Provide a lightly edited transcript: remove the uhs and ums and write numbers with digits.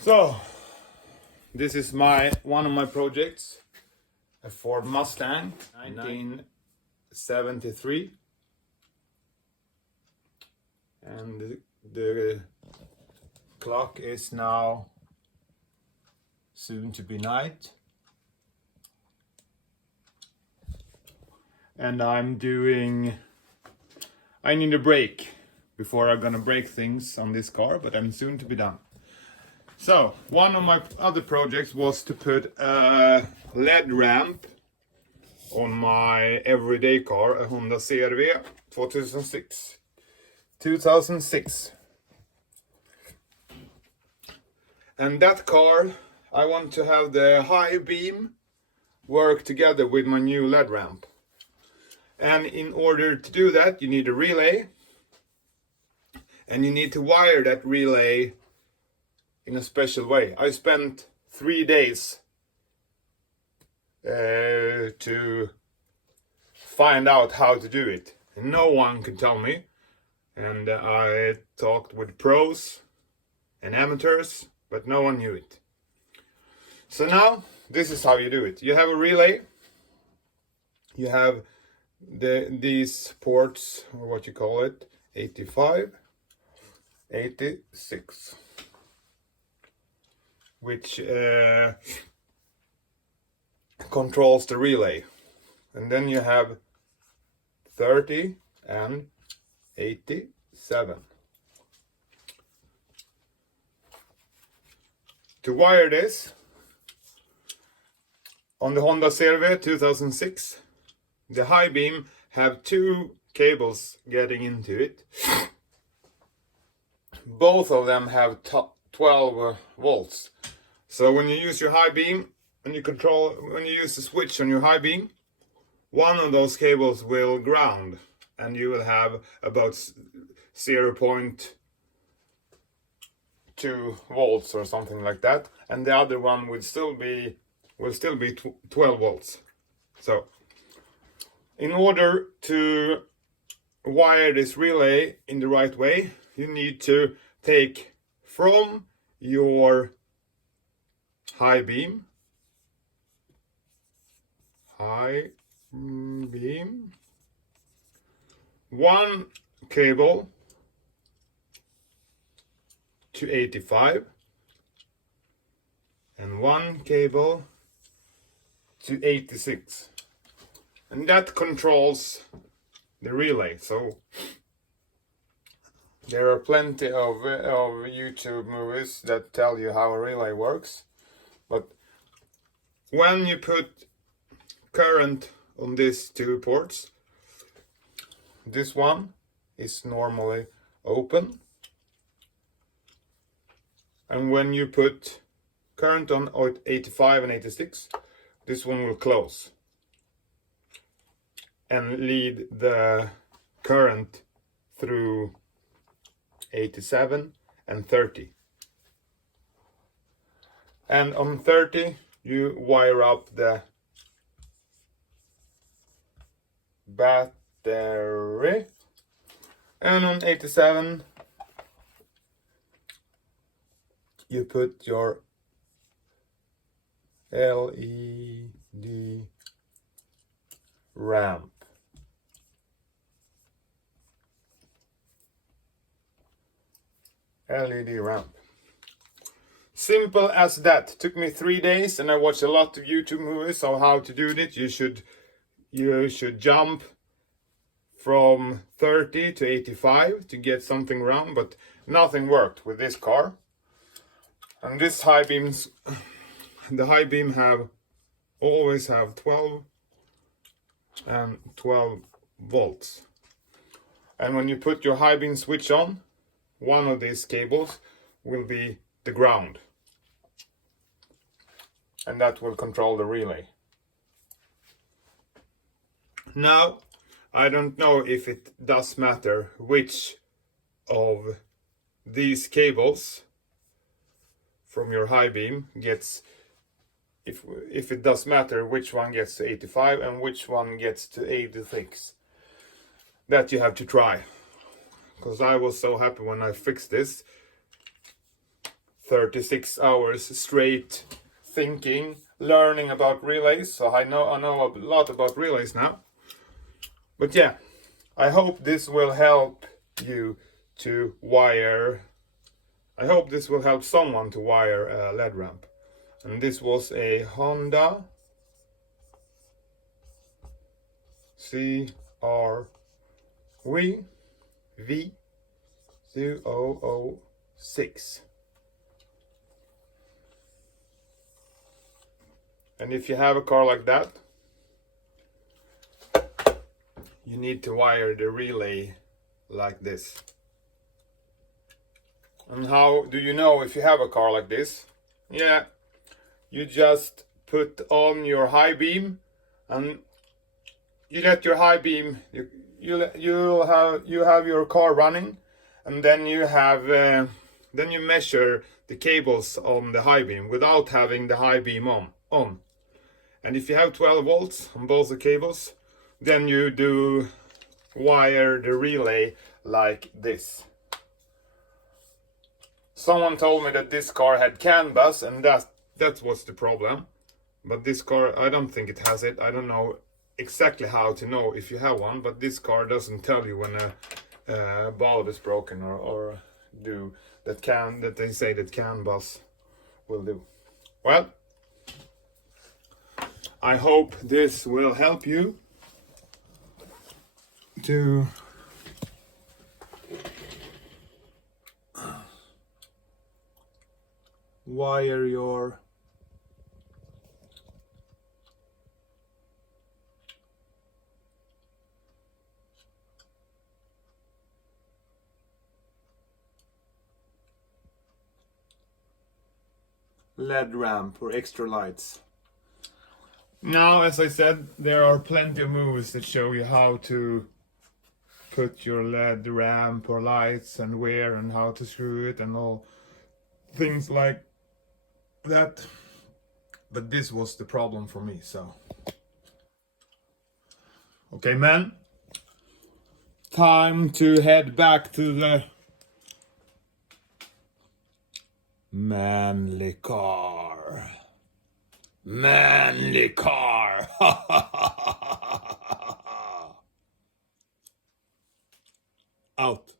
So, this is one of my projects, a Ford Mustang, 1973, and the clock is now soon to be night, and I need a break before I'm gonna break things on this car, but I'm soon to be done. So, one of my other projects was to put a LED ramp on my everyday car, a Honda CR-V 2006. And that car, I want to have the high beam work together with my new LED ramp. And in order to do that, you need a relay, and you need to wire that relay in a special way. I spent 3 days to find out how to do it. No one could tell me, and I talked with pros and amateurs, but no one knew it. So now this is how you do it. You have a relay, you have these ports, or what you call it, 85, 86, which controls the relay, and then you have 30 and 87. To wire this, on the Honda CR-V 2006, the high beam have 2 cables getting into it. Both of them have 12 volts. So when you use your high beam and when you use the switch on your high beam, one of those cables will ground, and you will have about 0.2 volts or something like that, and the other one will still be 12 volts. So in order to wire this relay in the right way, you need to take from your high beam one cable to 85 and one cable to 86, and that controls the relay. So there are plenty of YouTube movies that tell you how a relay works, but when you put current on these 2 ports, this one is normally open, and when you put current on 85 and 86, this one will close and lead the current through 87 and 30. And on 30 you wire up the battery, and on 87 you put your LED ramp. Simple as that. Took me 3 days, and I watched a lot of YouTube movies on how to do it. You should jump from 30 to 85 to get something round, but nothing worked with this car. And this high beams, the high beam always have 12 and 12 volts. And when you put your high beam switch on, one of these cables will be the ground, and that will control the relay. Now, I don't know if it does matter which of these cables from your high beam gets, if it does matter which one gets to 85 and which one gets to 86. That you have to try, because I was so happy when I fixed this. 36 hours straight thinking, learning about relays. So I know a lot about relays now. But yeah, I hope this will help you to wire. I hope this will help someone to wire a LED ramp. And this was a Honda CR-V V006. And if you have a car like that, you need to wire the relay like this. And how do you know if you have a car like this? Yeah, you just put on your high beam, and you let your high beam. You have your car running, and then you measure the cables on the high beam without having the high beam on. And if you have 12 volts on both the cables, then you do wire the relay like this. Someone told me that this car had CAN bus, and that was the problem. But this car, I don't think it has it. I don't know exactly how to know if you have one, but this car doesn't tell you when a bulb is broken or do that they say that CAN bus will do. Well, I hope this will help you to wire your LED ramp or extra lights. Now, as I said, there are plenty of movies that show you how to put your LED ramp or lights and where and how to screw it and all things like that. But this was the problem for me, so. Okay, man. Time to head back to the manly car. Manly car. Out.